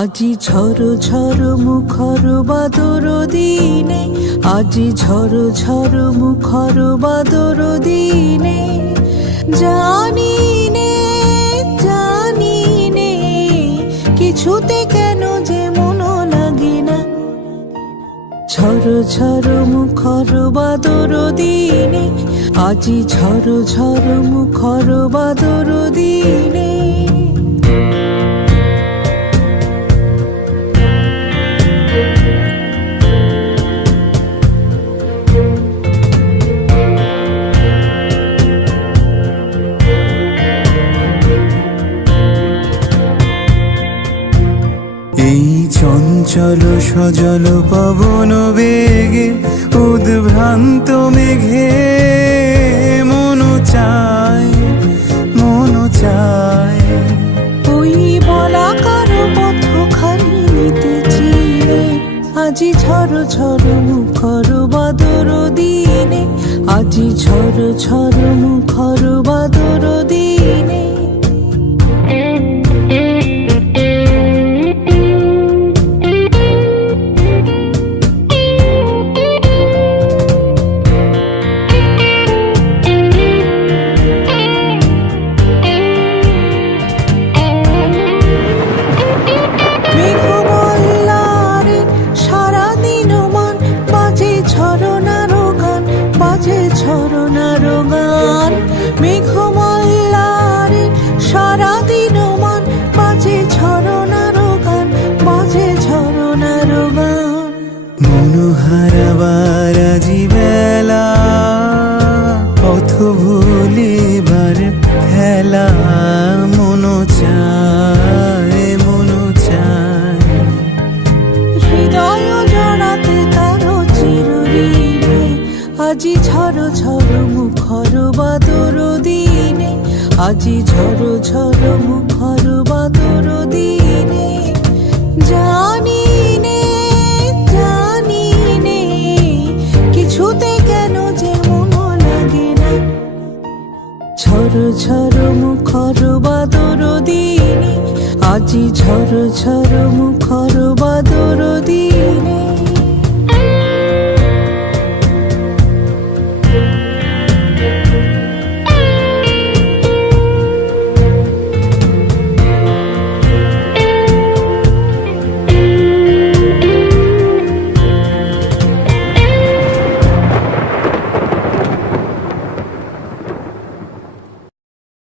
আজি ঝড় ঝড় মুখর বাদর দিনে, আজি ঝড় ঝড় মুখর বাদর দিনে, জানি নে কিছুতে কেন যে মন লাগে না। ঝড় ঝড় মুখর বাদর দিনে, আজি ঝড় ঝড় মুখর বাদর দিনে। এই চঞ্চল সজল পবন বেগে উদ্ভ্রান্ত মেঘে মন চায় ওই বলাকার পথখানি নিতে চিরে, আজি ঝড় ঝড় মুখর বাদর দিনে, আজি ঝড় ঝড় মুখর বাদর দিনে। ঝরনার গান মেঘমল্লারে সারাদিন মান বাজে, ঝরনার গান বাজে, ঝরনার গান। মনোহারাবার আজি বেলা পথ ভুলিবার খেলা, মন চায় হৃদয় জড়াতে কারো চিরঋণে, আজি ঝড় ঝড় মুখর বাদর দিনে, আজি ঝড় ঝড় মুখর বাদর দিনে। জানি নে কিছুতে কেন যে মন লাগে না। ঝড় ঝড় মুখর বাদর দিনে, আজি ঝড় ঝড় মুখর বাদর দিনে।